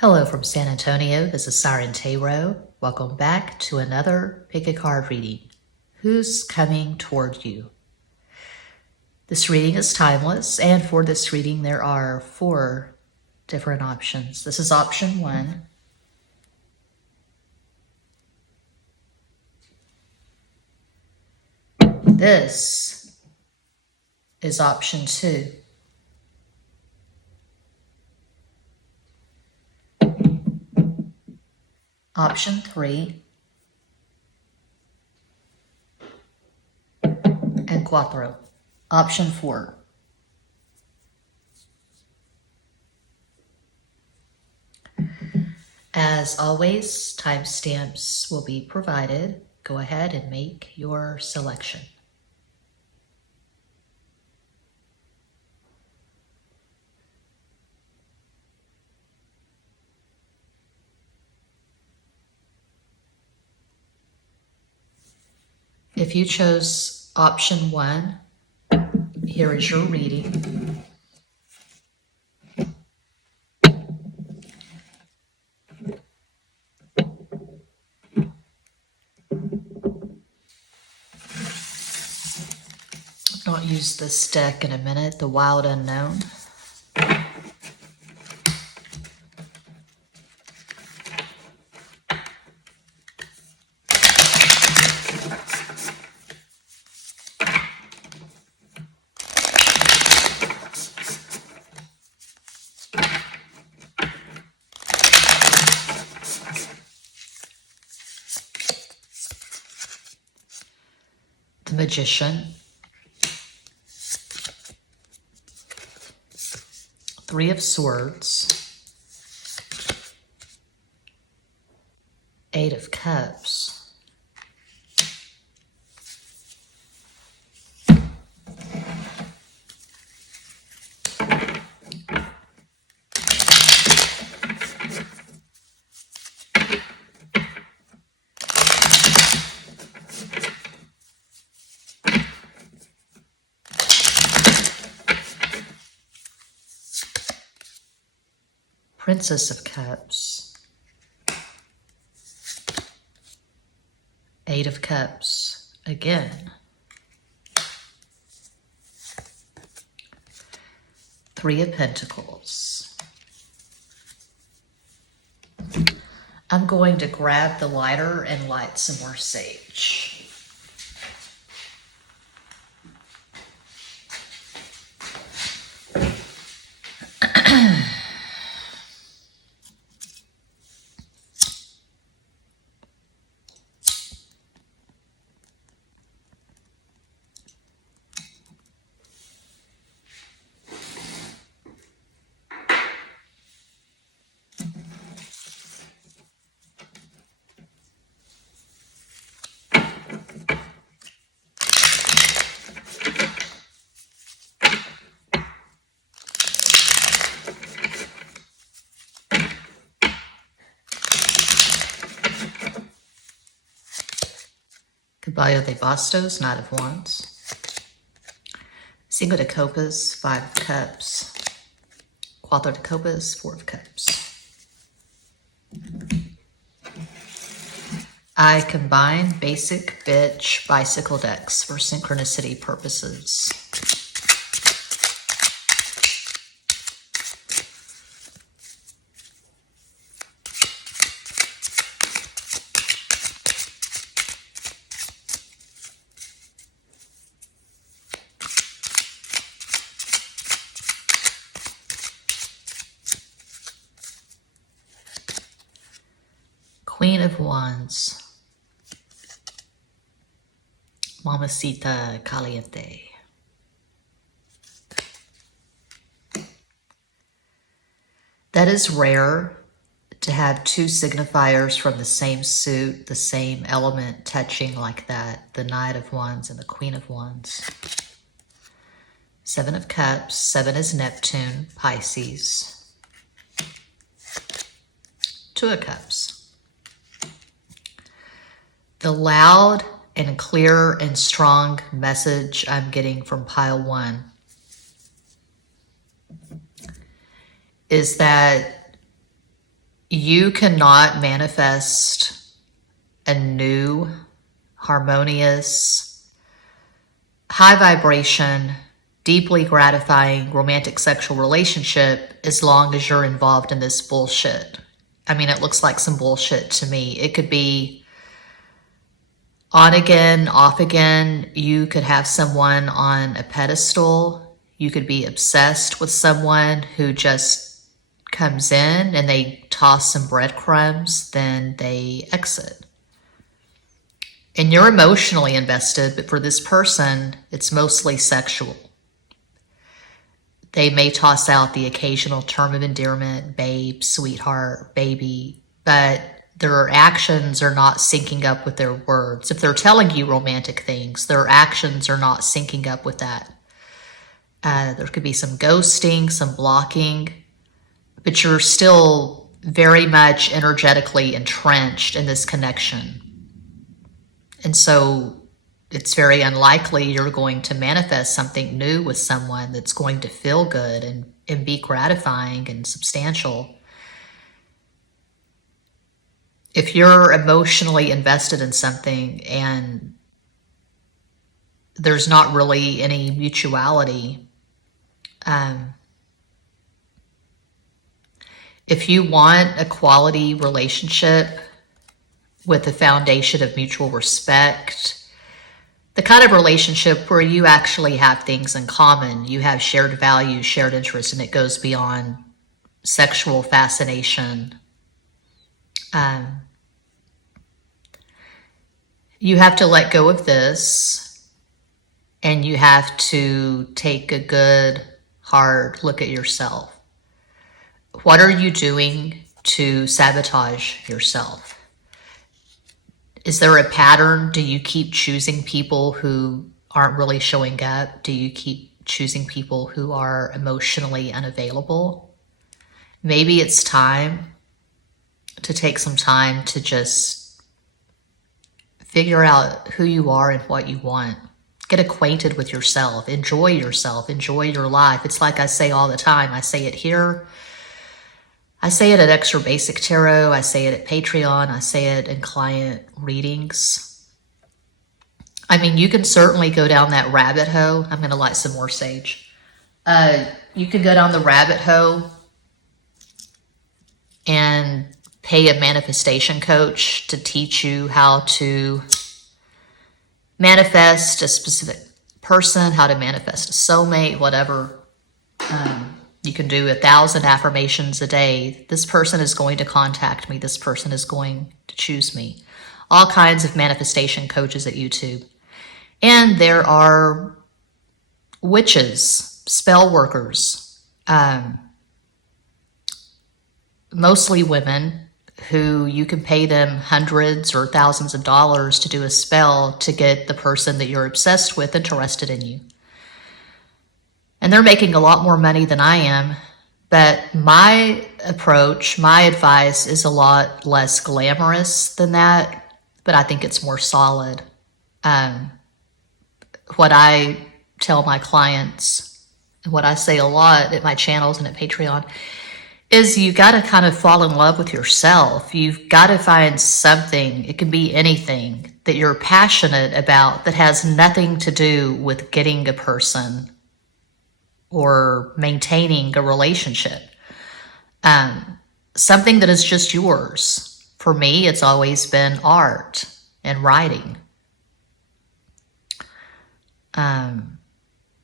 Hello from San Antonio, this is SIREN Tarot. Welcome back to another pick a card reading. Who's coming toward you? This reading is timeless, and for this reading there are 4 different options. This is option 1. This is option 2. Option 3. And cuatro. Option 4. As always, timestamps will be provided. Go ahead and make your selection. If you chose option 1, here is your reading. I'll use this deck in a minute, the Wild Unknown. The Magician. 3 of Swords. 8 of Cups. Princess of Cups. 8 of Cups again. 3 of Pentacles. I'm going to grab the lighter and light some more sage. Caballo de Bastos, Knight of Wands. Cinco de Copas, 5 of Cups. Cuatro de Copas, 4 of Cups. I combine basic bitch bicycle decks for synchronicity purposes. Queen of Wands. Mamacita Caliente. That is rare to have 2 signifiers from the same suit, the same element touching like that. The Knight of Wands and the Queen of Wands. 7 of Cups. 7 is Neptune, Pisces. 2 of Cups. The loud and clear and strong message I'm getting from pile 1 is that you cannot manifest a new, harmonious, high vibration, deeply gratifying romantic sexual relationship as long as you're involved in this bullshit. I mean, it looks like some bullshit to me. It could be on again, off again. You could have someone on a pedestal. You could be obsessed with someone who just comes in and they toss some breadcrumbs, then they exit. And you're emotionally invested, but for this person, it's mostly sexual. They may toss out the occasional term of endearment, babe, sweetheart, baby, but their actions are not syncing up with their words. If they're telling you romantic things, their actions are not syncing up with that. There could be some ghosting, some blocking, but you're still very much energetically entrenched in this connection. And so it's very unlikely you're going to manifest something new with someone that's going to feel good and be gratifying and substantial. If you're emotionally invested in something and there's not really any mutuality, if you want a quality relationship with a foundation of mutual respect, the kind of relationship where you actually have things in common, you have shared values, shared interests, and it goes beyond sexual fascination. You have to let go of this, and you have to take a good, hard look at yourself. What are you doing to sabotage yourself? Is there a pattern? Do you keep choosing people who aren't really showing up? Do you keep choosing people who are emotionally unavailable? Maybe it's time to take some time to just figure out who you are and what you want. Get acquainted with yourself. Enjoy your life. It's like I say all the time. I say it here. I say it at Extra Basic Tarot. I say it at Patreon. I say it in client readings. I mean, you can certainly go down that rabbit hole. I'm going to light some more sage. You can go down the rabbit hole and pay a manifestation coach to teach you how to manifest a specific person, how to manifest a soulmate, whatever. You can do 1,000 affirmations a day. This person is going to contact me. This person is going to choose me. All kinds of manifestation coaches at YouTube. And there are witches, spell workers, mostly women, who you can pay them hundreds or thousands of dollars to do a spell to get the person that you're obsessed with interested in you. And they're making a lot more money than I am, but my approach, my advice is a lot less glamorous than that, but I think it's more solid. What I tell my clients, and what I say a lot at my channels and at Patreon, is you got to kind of fall in love with yourself. You've got to find something, it can be anything, that you're passionate about that has nothing to do with getting a person or maintaining a relationship. Something that is just yours. For me, it's always been art and writing.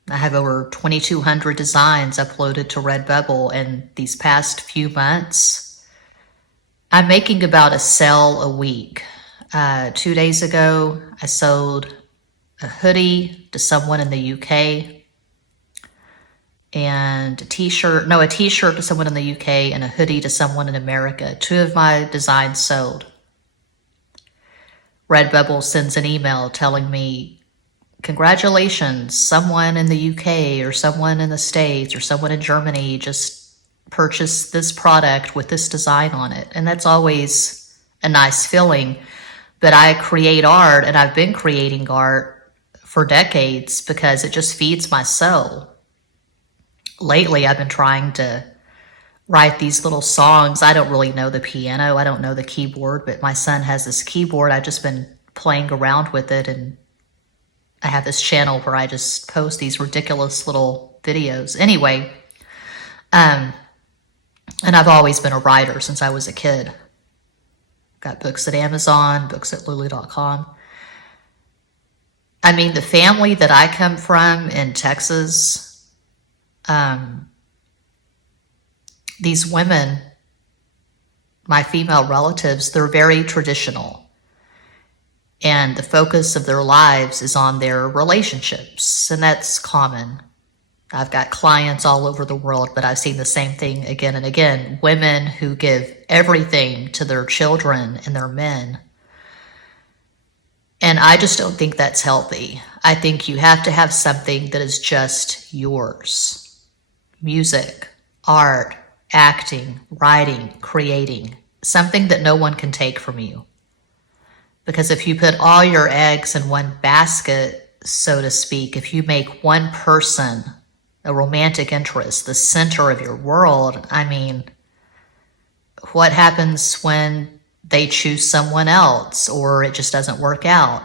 I have over 2,200 designs uploaded to Redbubble, and these past few months, I'm making about a sale a week. 2 days ago, I sold a hoodie to someone in the UK, and a t-shirt to someone in the UK, and a hoodie to someone in America. 2 of my designs sold. Redbubble sends an email telling me, congratulations, someone in the UK or someone in the States or someone in Germany just purchased this product with this design on it. And that's always a nice feeling. But I create art, and I've been creating art for decades because it just feeds my soul. Lately, I've been trying to write these little songs. I don't really know the piano. I don't know the keyboard, but my son has this keyboard. I've just been playing around with it, and I have this channel where I just post these ridiculous little videos. Anyway, and I've always been a writer since I was a kid. Got books at Amazon, books at Lulu.com. I mean, the family that I come from in Texas, these women, my female relatives, they're very traditional. And the focus of their lives is on their relationships, and that's common. I've got clients all over the world, but I've seen the same thing again and again. Women who give everything to their children and their men. And I just don't think that's healthy. I think you have to have something that is just yours. Music, art, acting, writing, creating. Something that no one can take from you. Because if you put all your eggs in one basket, so to speak, if you make one person a romantic interest, the center of your world, I mean, what happens when they choose someone else or it just doesn't work out?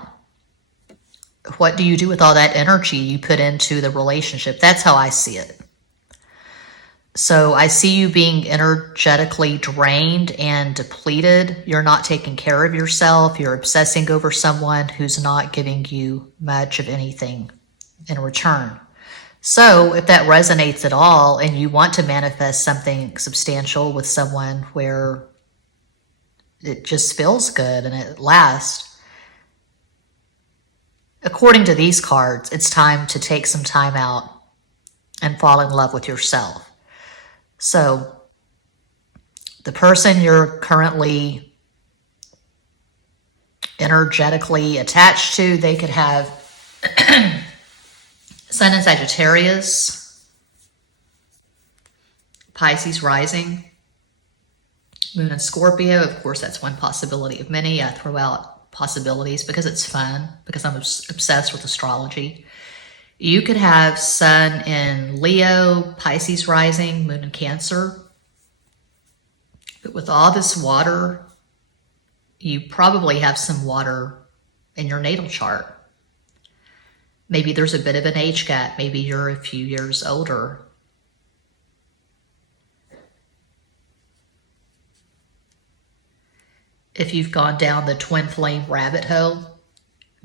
What do you do with all that energy you put into the relationship? That's how I see it. So I see you being energetically drained and depleted. You're not taking care of yourself. You're obsessing over someone who's not giving you much of anything in return. So if that resonates at all and you want to manifest something substantial with someone where it just feels good and it lasts, according to these cards, it's time to take some time out and fall in love with yourself. So the person you're currently energetically attached to, they could have Sun in Sagittarius, Pisces rising, Moon in Scorpio. Of course, that's one possibility of many. I throw out possibilities because it's fun, because I'm obsessed with astrology. You could have Sun in Leo, Pisces rising, Moon in Cancer. But with all this water, you probably have some water in your natal chart. Maybe there's a bit of an age gap. Maybe you're a few years older. If you've gone down the twin flame rabbit hole,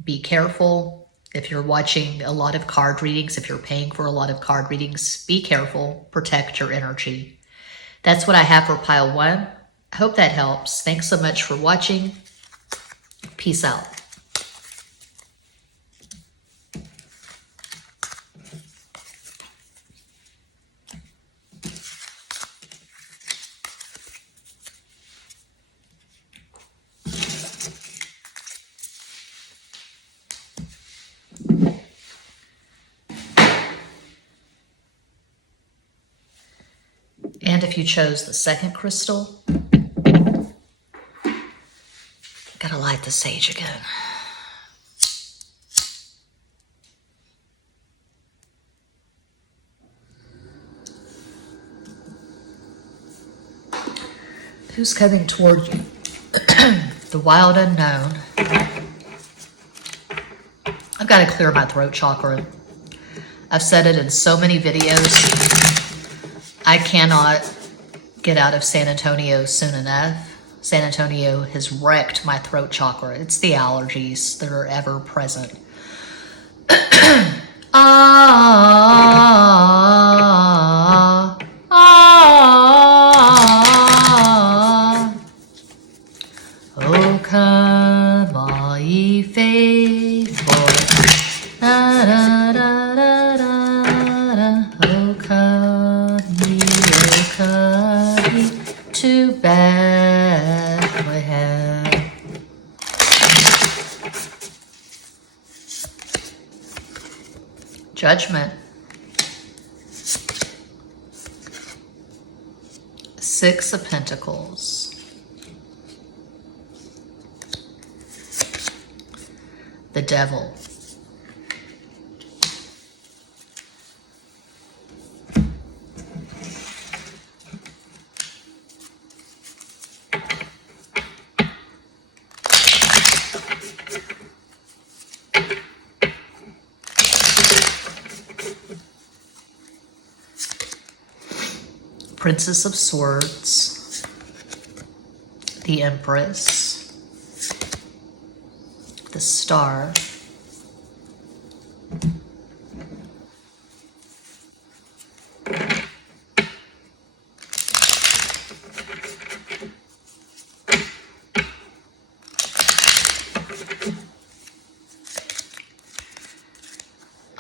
be careful. If you're watching a lot of card readings, if you're paying for a lot of card readings, be careful. Protect your energy. That's what I have for pile one. I hope that helps. Thanks so much for watching. Peace out. And if you chose the second crystal, gotta light the sage again. Who's coming toward you? The wild unknown. I've got to clear my throat chakra. I've said it in so many videos. I cannot get out of San Antonio soon enough. San Antonio has wrecked my throat chakra. It's the allergies that are ever present. Oh, come all ye faithful. Da, da, da, da, da, da. Oh, come ye to Bethlehem. Judgment. Six of Pentacles. The Devil. Princess of Swords, the Empress, the Star,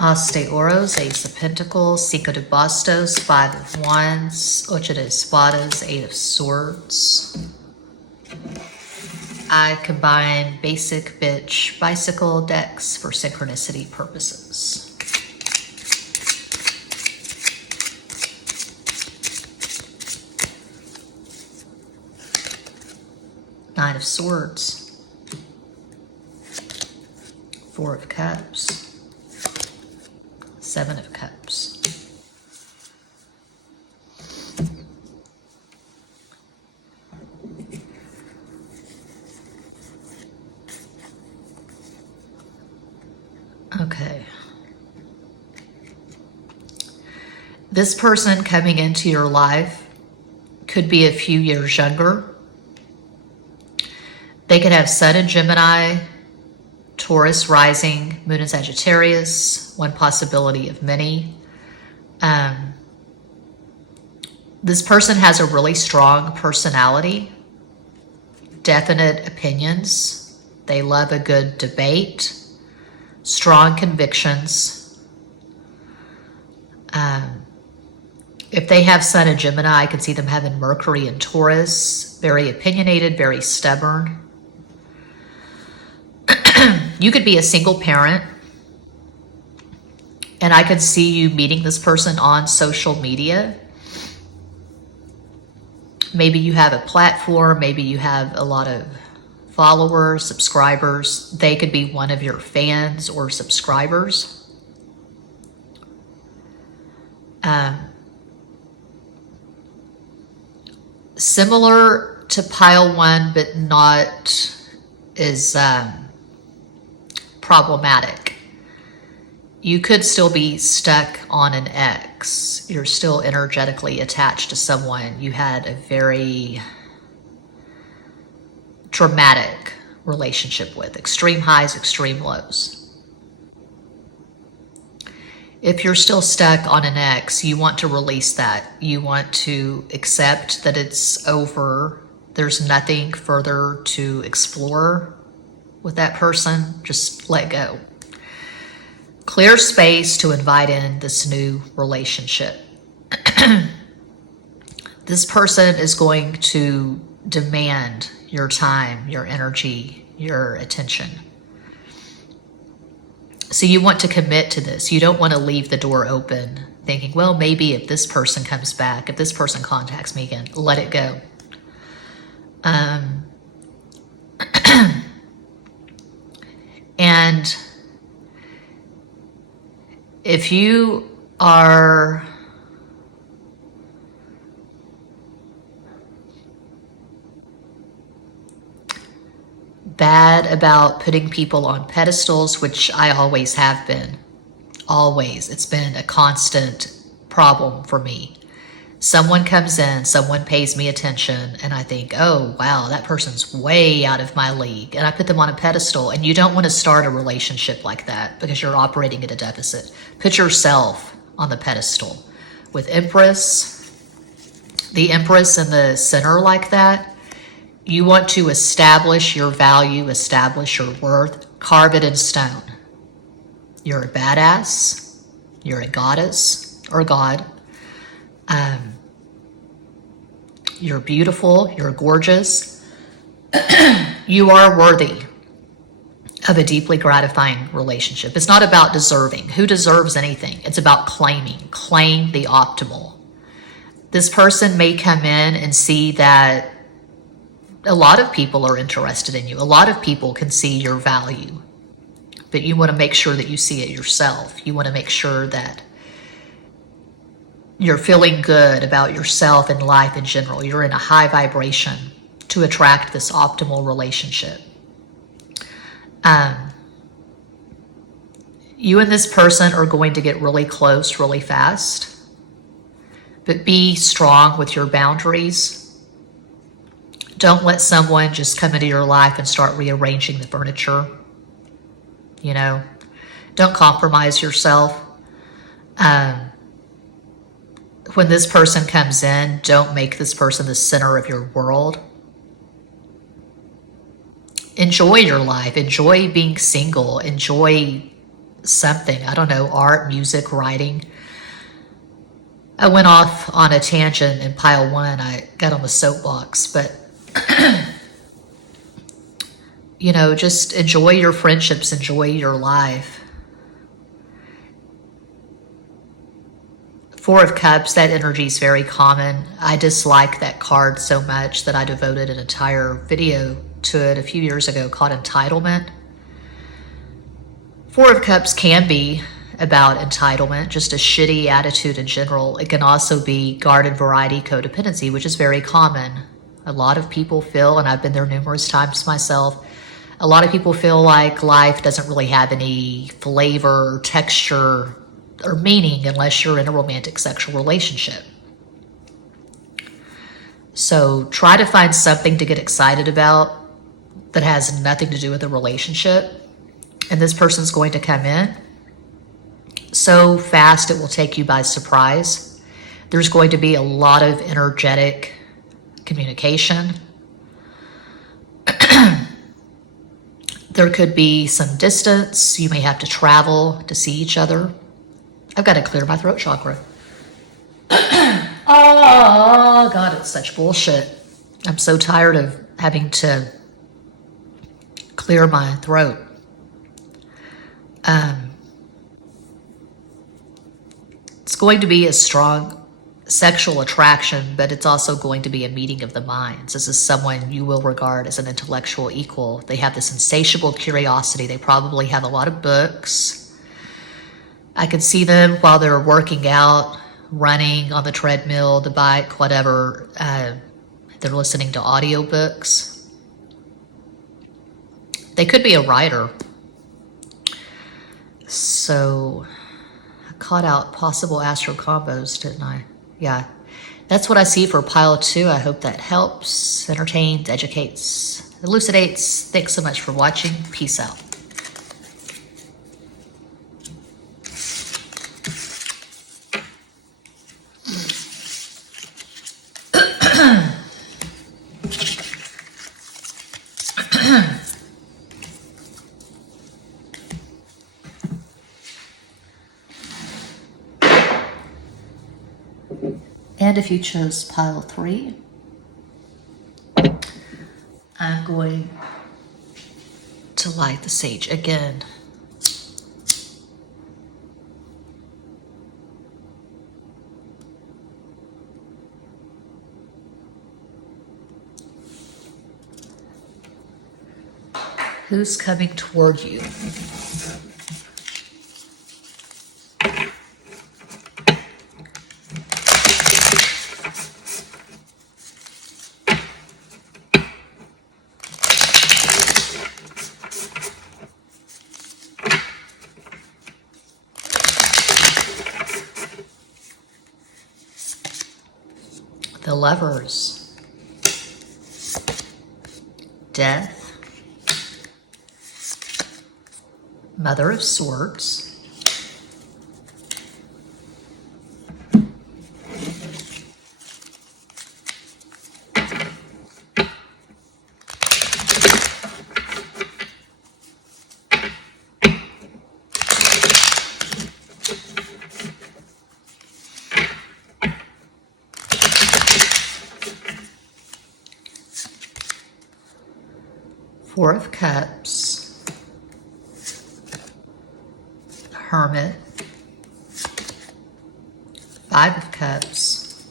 As de Oros, Ace of Pentacles, Cinco de Bastos, Five of Wands, Ocho de Espadas, Eight of Swords. I combine basic bitch bicycle decks for synchronicity purposes. Nine of Swords, Four of Cups, Seven of Cups. Okay. This person coming into your life could be a few years younger. They could have Sun in Gemini, Taurus rising, Moon in Sagittarius, one possibility of many. This person has a really strong personality, definite opinions. They love a good debate, strong convictions. If they have Sun in Gemini, I could see them having Mercury in Taurus, very opinionated, very stubborn. You could be a single parent, and I could see you meeting this person on social media. Maybe you have a platform, maybe you have a lot of followers, subscribers. They could be one of your fans or subscribers. Similar to pile one, but not as problematic. You could still be stuck on an ex. You're still energetically attached to someone you had a very dramatic relationship with, extreme highs, extreme lows. If you're still stuck on an ex, you want to release that. You want to accept that it's over. There's nothing further to explore with that person. Just let go. Clear space to invite in this new relationship. This person is going to demand your time, your energy, your attention. So you want to commit to this. You don't want to leave the door open thinking, well, maybe if this person comes back, if this person contacts me again, let it go. And if you are bad about putting people on pedestals, which I always have been, always, it's been a constant problem for me. Someone comes in, someone pays me attention, and I think, oh, wow, that person's way out of my league. And I put them on a pedestal, and you don't want to start a relationship like that because you're operating at a deficit. Put yourself on the pedestal. With Empress, the Empress in the center like that, you want to establish your value, establish your worth, carve it in stone. You're a badass, you're a goddess or god. You're beautiful, you're gorgeous. You are worthy of a deeply gratifying relationship. It's not about deserving. Who deserves anything? It's about claiming. Claim the optimal. This person may come in and see that a lot of people are interested in you. A lot of people can see your value, but you want to make sure that you see it yourself. You want to make sure that you're feeling good about yourself and life in general. You're in a high vibration to attract this optimal relationship. You and this person are going to get really close really fast. But be strong with your boundaries. Don't let someone just come into your life and start rearranging the furniture. You know, don't compromise yourself. When this person comes in, don't make this person the center of your world. Enjoy your life. Enjoy being single. Enjoy something. I don't know, art, music, writing. I went off on a tangent in pile one. I got on the soapbox, but you know, just enjoy your friendships, enjoy your life. Four of Cups, that energy is very common. I dislike that card so much that I devoted an entire video to it a few years ago called Entitlement. Four of Cups can be about entitlement, just a shitty attitude in general. It can also be garden variety codependency, which is very common. A lot of people feel, and I've been there numerous times myself, a lot of people feel like life doesn't really have any flavor, texture, or meaning unless you're in a romantic sexual relationship. So try to find something to get excited about that has nothing to do with a relationship. And this person's going to come in so fast it will take you by surprise. There's going to be a lot of energetic communication. There could be some distance. You may have to travel to see each other. I've got to clear my throat chakra. Oh, God, it's such bullshit. I'm so tired of having to clear my throat. It's going to be a strong sexual attraction, but it's also going to be a meeting of the minds. This is someone you will regard as an intellectual equal. They have this insatiable curiosity. They probably have a lot of books. I could see them while they're working out, running on the treadmill, the bike, whatever. They're listening to audiobooks. They could be a writer. So I caught out possible astro combos, didn't I? Yeah, that's what I see for pile two. I hope that helps, entertains, educates, elucidates. Thanks so much for watching. Peace out. And if you chose pile three, I'm going to light the sage again. Who's coming toward you? The Lovers, Death, Mother of Swords, Four of Cups, Hermit, Five of Cups,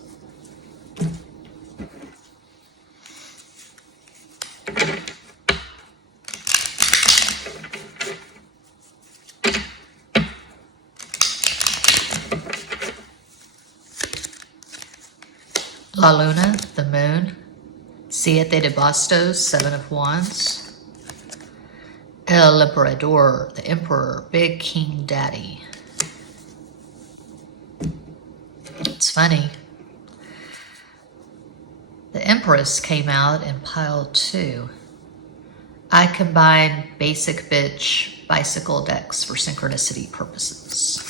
La Luna, the Moon, Siete de Bastos, Seven of Wands, El Liberador, the Emperor, Big King Daddy. It's funny. Empress came out in pile 2. I combine basic bitch bicycle decks for synchronicity purposes.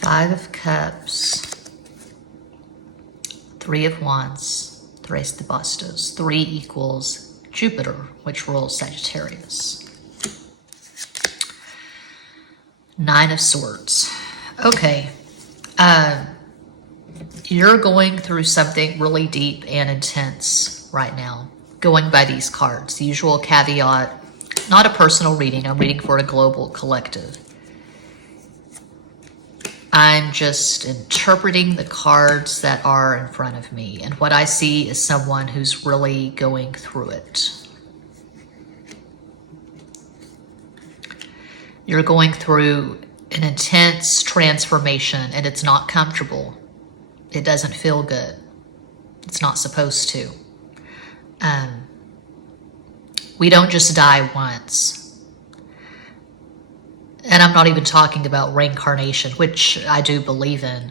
Five of Cups, Three of Wands, Tres de Bastos. 3 equals Jupiter, which rules Sagittarius. 9 of Swords. Okay. You're going through something really deep and intense right now, going by these cards. The usual caveat, not a personal reading. I'm reading for a global collective. I'm just interpreting the cards that are in front of me. And what I see is someone who's really going through it. You're going through an intense transformation, and it's not comfortable. It doesn't feel good. It's not supposed to. We don't just die once. And I'm not even talking about reincarnation, which I do believe in.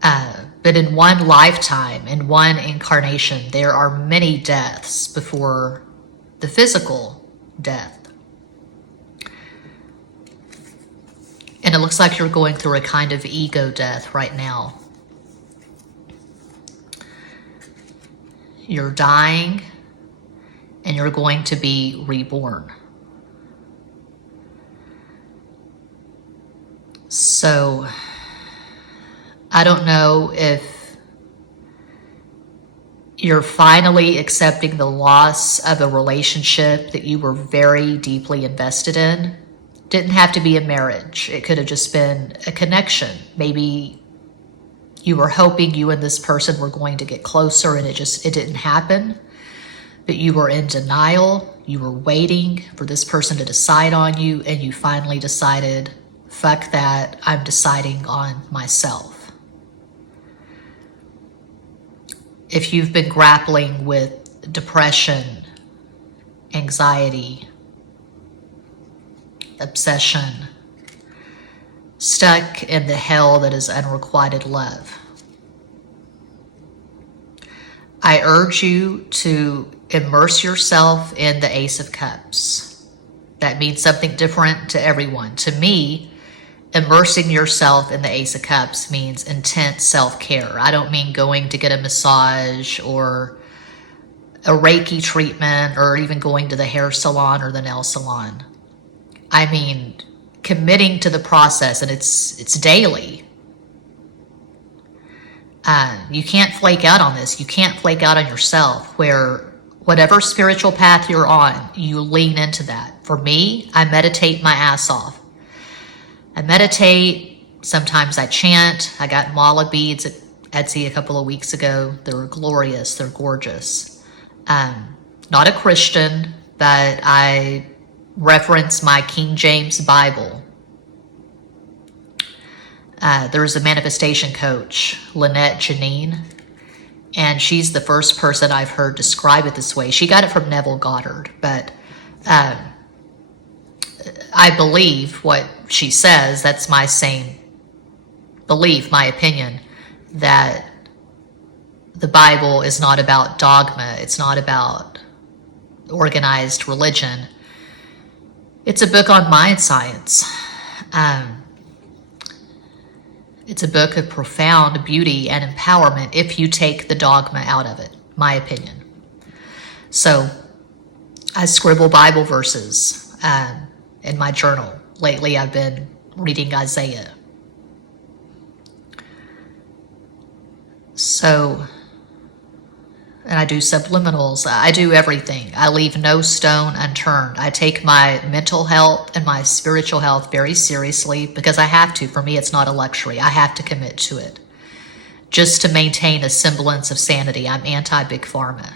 But in one lifetime, in one incarnation, there are many deaths before the physical death. And it looks like you're going through a kind of ego death right now. You're dying, and you're going to be reborn. So, I don't know if you're finally accepting the loss of a relationship that you were very deeply invested in. Didn't have to be a marriage. It could have just been a connection. Maybe you were hoping you and this person were going to get closer, and it didn't happen. But you were in denial. You were waiting for this person to decide on you, and you finally decided, fuck that, I'm deciding on myself. If you've been grappling with depression, anxiety, obsession, stuck in the hell that is unrequited love, I urge you to immerse yourself in the Ace of Cups. That means something different to everyone. To me, immersing yourself in the Ace of Cups means intense self-care. I don't mean going to get a massage or a Reiki treatment or even going to the hair salon or the nail salon. I mean committing to the process, and it's daily. You can't flake out on this. You can't flake out on yourself, where whatever spiritual path you're on, you lean into that. For me, I meditate my ass off. I meditate, sometimes I chant. I got mala beads at Etsy a couple of weeks ago. They were glorious, they're gorgeous. Not a Christian, but I reference my King James Bible. There's a manifestation coach, Lynette Janine, and she's the first person I've heard describe it this way. She got it from Neville Goddard, but I believe what she says. That's my same belief, my opinion, that the Bible is not about dogma. It's not about organized religion. It's a book on mind science. It's a book of profound beauty and empowerment if you take the dogma out of it, my opinion. So I scribble Bible verses in my journal. Lately I've been reading Isaiah. So, and I do subliminals. I do everything. I leave no stone unturned. I take my mental health and my spiritual health very seriously because I have to. For me, it's not a luxury. I have to commit to it just to maintain a semblance of sanity. I'm anti-big pharma.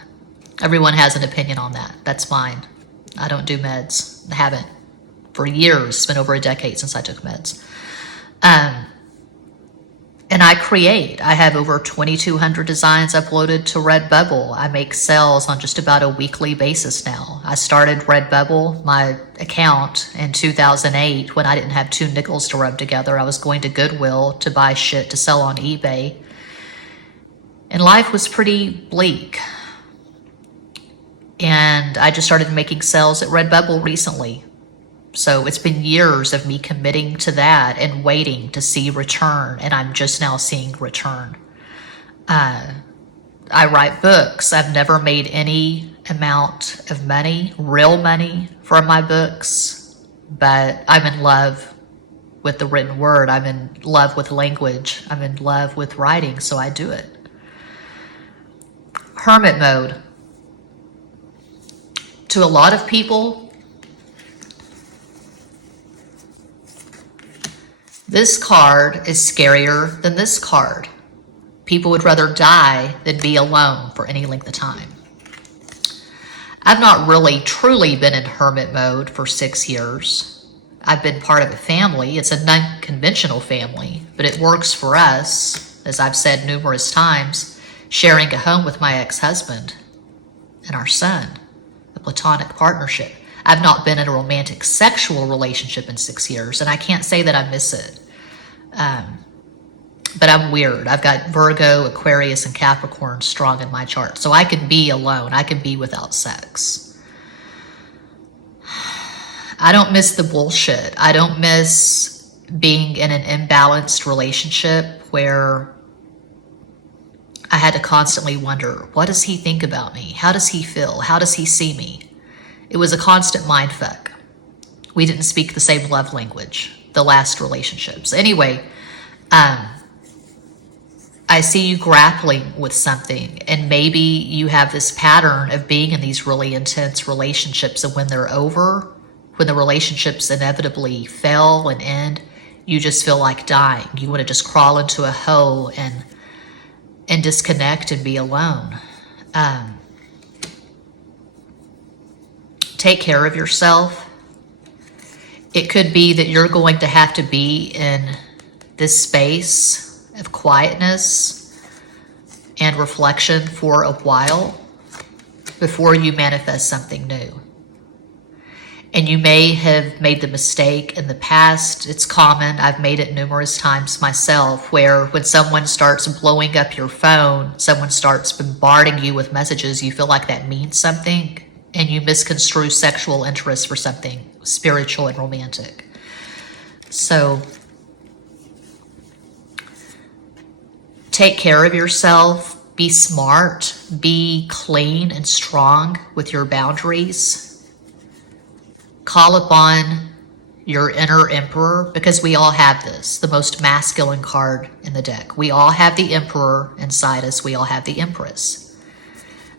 Everyone has an opinion on that. That's mine. I don't do meds. I haven't for years. It's been over a decade since I took meds. And I create. I have over 2,200 designs uploaded to Redbubble. I make sales on just about a weekly basis now. I started Redbubble, my account, in 2008 when I didn't have two nickels to rub together. I was going to Goodwill to buy shit to sell on eBay. And life was pretty bleak. And I just started making sales at Redbubble recently. So it's been years of me committing to that and waiting to see return, and I'm just now seeing return. I write books. I've never made any amount of money, real money, from my books, but I'm in love with the written word. I'm in love with language. I'm in love with writing, so I do it. Hermit mode. To a lot of people, this card is scarier than this card. People would rather die than be alone for any length of time. I've not really truly been in hermit mode for 6 years. I've been part of a family. It's a non-conventional family, but it works for us, as I've said numerous times, sharing a home with my ex-husband and our son, a platonic partnership. I've not been in a romantic sexual relationship in 6 years, and I can't say that I miss it. But I'm weird. I've got Virgo, Aquarius, and Capricorn strong in my chart. So I can be alone. I can be without sex. I don't miss the bullshit. I don't miss being in an imbalanced relationship where I had to constantly wonder, what does he think about me? How does he feel? How does he see me? It was a constant mindfuck. We didn't speak the same love language, the last relationships. Anyway, I see you grappling with something, and maybe you have this pattern of being in these really intense relationships, and when they're over, when the relationships inevitably fail and end, you just feel like dying. You want to just crawl into a hole and disconnect and be alone. Take care of yourself. It could be that you're going to have to be in this space of quietness and reflection for a while before you manifest something new. And you may have made the mistake in the past. It's common. I've made it numerous times myself, where when someone starts blowing up your phone, someone starts bombarding you with messages, you feel like that means something, and you misconstrue sexual interest for something spiritual and romantic. So take care of yourself, be smart, be clean and strong with your boundaries. Call upon your inner emperor, because we all have this, the most masculine card in the deck. We all have the emperor inside us. We all have the empress.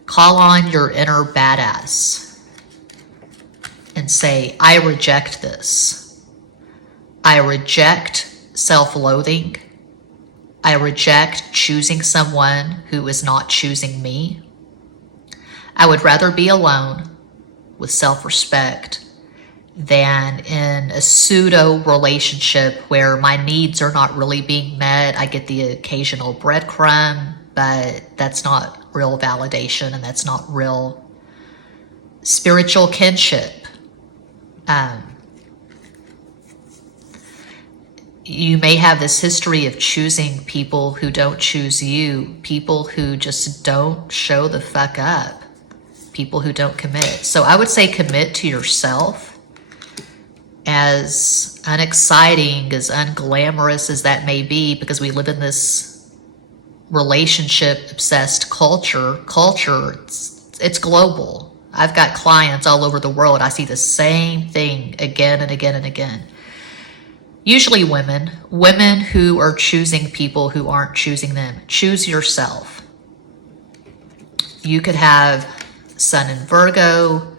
Call on your inner badass and say, I reject this. I reject self-loathing. I reject choosing someone who is not choosing me. I would rather be alone with self-respect than in a pseudo relationship where my needs are not really being met. I get the occasional breadcrumb, but that's not real validation, and that's not real spiritual kinship. You may have this history of choosing people who don't choose you, people who just don't show the fuck up, people who don't commit. So I would say commit to yourself. As unexciting, as unglamorous as that may be, because we live in this relationship-obsessed culture, it's global. I've got clients all over the world. I see the same thing again and again and again. Usually women who are choosing people who aren't choosing them. Choose yourself. You could have Sun in Virgo,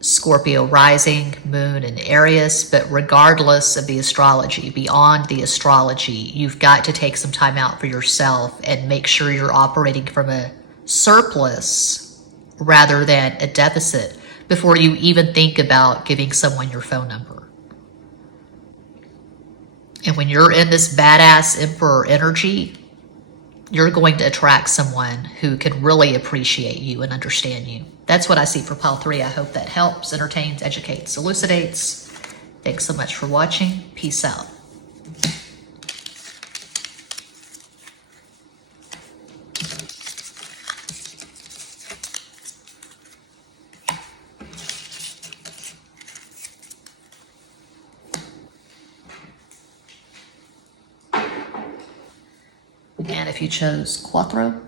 Scorpio rising, Moon in Aries, but regardless of the astrology, beyond the astrology, you've got to take some time out for yourself and make sure you're operating from a surplus rather than a deficit before you even think about giving someone your phone number. And when you're in this badass emperor energy, you're going to attract someone who can really appreciate you and understand you. That's what I see for pile 3. I hope that helps, entertains, educates, elucidates. Thanks so much for watching. Peace out. And if you chose Cuatro,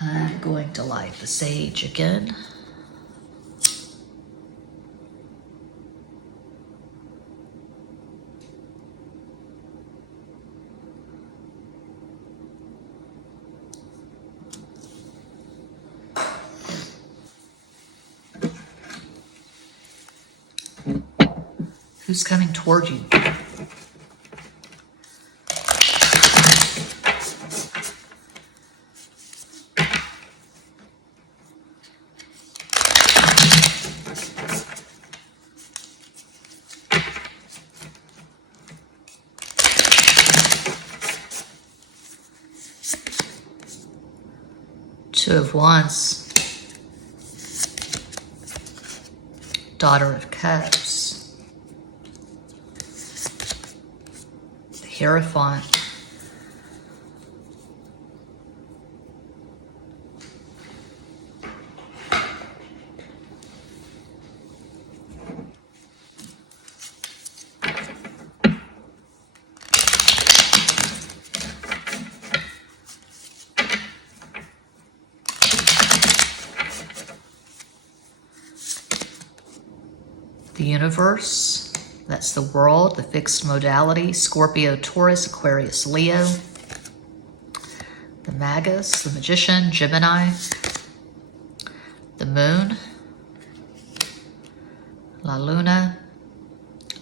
I'm going to light the sage again. Who's coming toward you? Two of Wands. Daughter of Cups. The Hierophant. The Universe, that's the world, the fixed modality, Scorpio, Taurus, Aquarius, Leo. The Magus, the Magician, Gemini. The Moon. La Luna.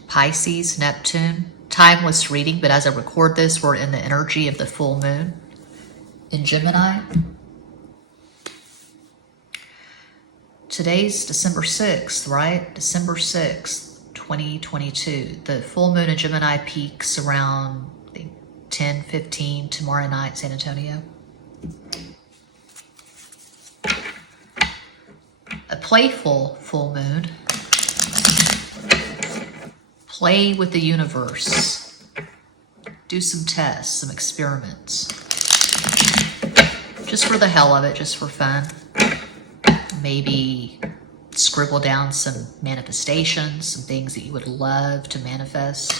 Pisces, Neptune. Timeless reading, but as I record this, we're in the energy of the full moon in Gemini. Today's December 6th, right? December 6th, 2022. The full moon in Gemini peaks around, I think, 10:15 tomorrow night, San Antonio. A playful full moon. Play with the universe. Do some tests, some experiments. Just for the hell of it, just for fun. Maybe scribble down some manifestations, some things that you would love to manifest.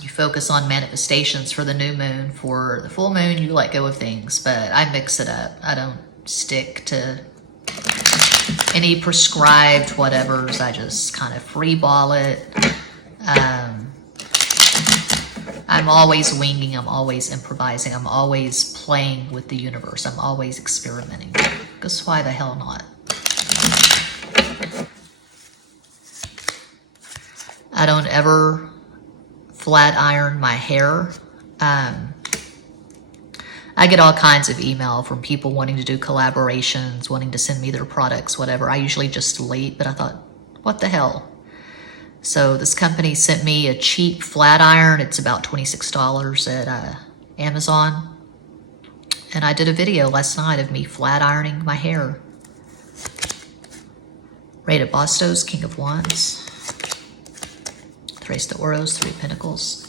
You focus on manifestations for the new moon. For the full moon, you let go of things, but I mix it up. I don't stick to any prescribed whatevers. I just kind of free ball it. I'm always winging, I'm always improvising, I'm always playing with the universe, I'm always experimenting. Because why the hell not? I don't ever flat iron my hair. I get all kinds of email from people wanting to do collaborations, wanting to send me their products, whatever. I usually just delete, but I thought, what the hell? So this company sent me a cheap flat iron. It's about $26 at Amazon. And I did a video last night of me flat ironing my hair. Rey de Bastos, King of Wands. Tres de Oros, Three of Pentacles.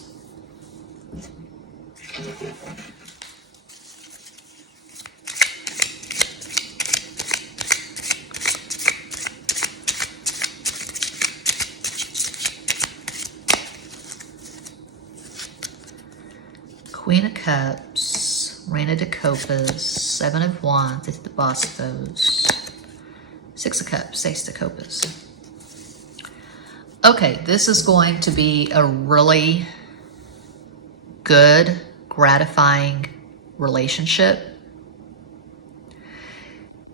Queen of Cups, Reina de Copas, Seven of Wands, Fifth de Bastos, Six of Cups, Seis de Copas. Okay, this is going to be a really good, gratifying relationship.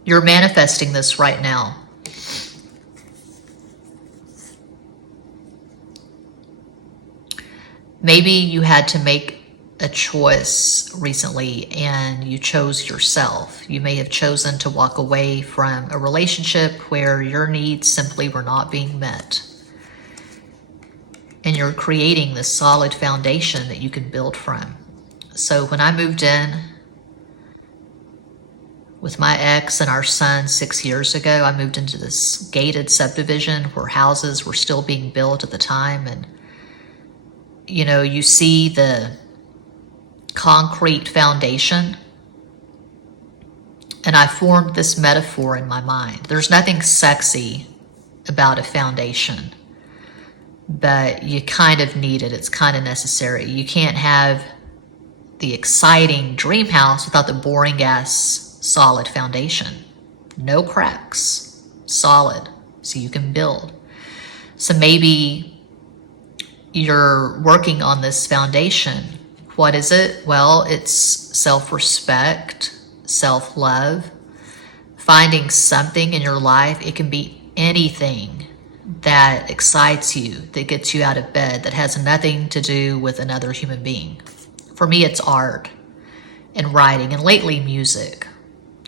You're manifesting this right now. Maybe you had to make a choice recently and you chose yourself. You may have chosen to walk away from a relationship where your needs simply were not being met. And you're creating this solid foundation that you can build from. So when I moved in with my ex and our son 6 years ago, I moved into this gated subdivision where houses were still being built at the time. And, you know, you see the concrete foundation. And I formed this metaphor in my mind. There's nothing sexy about a foundation, but you kind of need it. It's kind of necessary. You can't have the exciting dream house without the boring ass solid foundation. No cracks, solid, so you can build. So maybe you're working on this foundation. What is it? Well, it's self-respect, self-love, finding something in your life. It can be anything that excites you, that gets you out of bed, that has nothing to do with another human being. For me, it's art and writing, and lately music.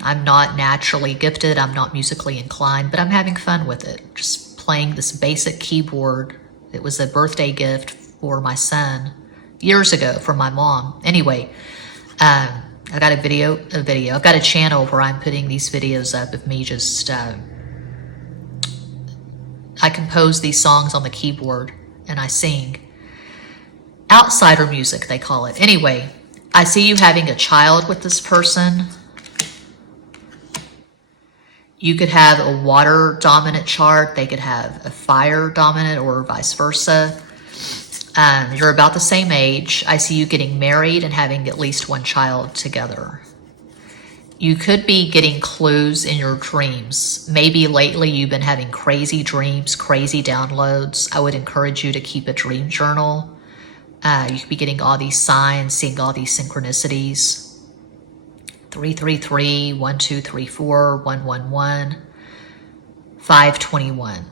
I'm not naturally gifted, I'm not musically inclined, but I'm having fun with it. Just playing this basic keyboard. It was a birthday gift for my son years ago from my mom. Anyway, I got a video. I've got a channel where I'm putting these videos up of me just, I compose these songs on the keyboard and I sing. Outsider music, they call it. Anyway, I see you having a child with this person. You could have a water dominant chart. They could have a fire dominant or vice versa. You're about the same age. I see you getting married and having at least one child together. You could be getting clues in your dreams. Maybe lately you've been having crazy dreams, crazy downloads. I would encourage you to keep a dream journal. You could be getting all these signs, seeing all these synchronicities. 333, 1234, 111, 521.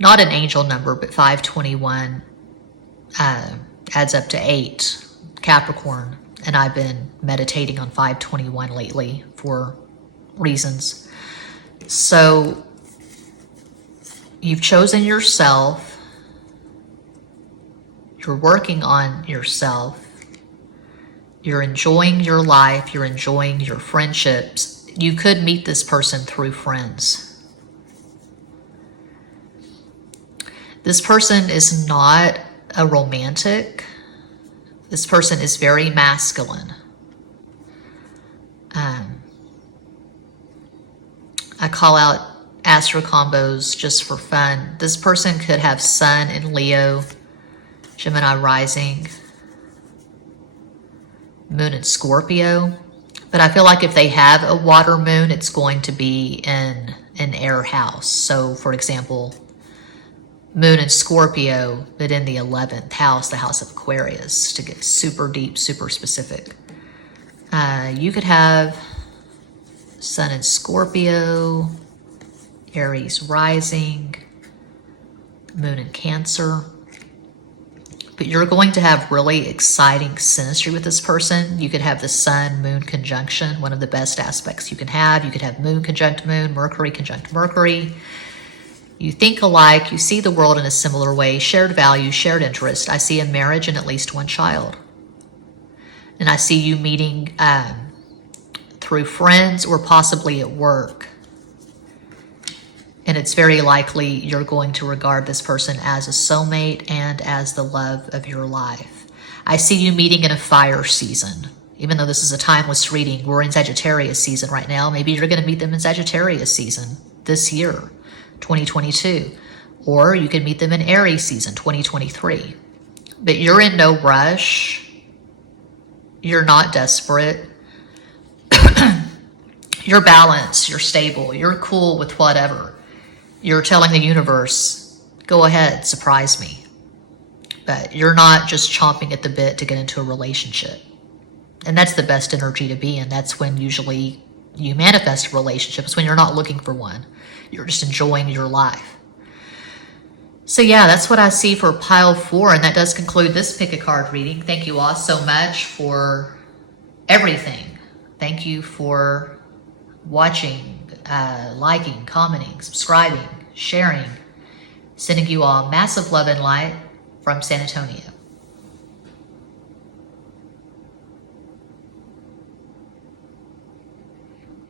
Not an angel number, but 521 adds up to 8. Capricorn. And I've been meditating on 521 lately for reasons. So you've chosen yourself. You're working on yourself. You're enjoying your life. You're enjoying your friendships. You could meet this person through friends. This person is not a romantic. This person is very masculine. I call out astro combos just for fun. This person could have Sun in Leo, Gemini rising, Moon in Scorpio. But I feel like if they have a water moon, it's going to be in an air house. So, for example, Moon in Scorpio, but in the 11th house, the house of Aquarius, to get super deep, super specific. You could have Sun in Scorpio, Aries rising, Moon in Cancer. But you're going to have really exciting synastry with this person. You could have the Sun Moon conjunction, one of the best aspects you can have. You could have Moon conjunct Moon, Mercury conjunct Mercury. You think alike, you see the world in a similar way, shared values, shared interest. I see a marriage and at least one child. And I see you meeting through friends or possibly at work. And it's very likely you're going to regard this person as a soulmate and as the love of your life. I see you meeting in a fire season. Even though this is a timeless reading, we're in Sagittarius season right now. Maybe you're going to meet them in Sagittarius season this year, 2022. Or you can meet them in Aries season, 2023. But you're in no rush. You're not desperate. You're balanced. You're stable. You're cool with whatever. You're telling the universe, go ahead, surprise me. But you're not just chomping at the bit to get into a relationship. And that's the best energy to be in. That's when usually you manifest a relationship. It's when you're not looking for one. You're just enjoying your life. So yeah, that's what I see for pile 4, and that does conclude this pick a card reading. Thank you all so much for everything. Thank you for watching, liking, commenting, subscribing, sharing. Sending you all massive love and light from San Antonio.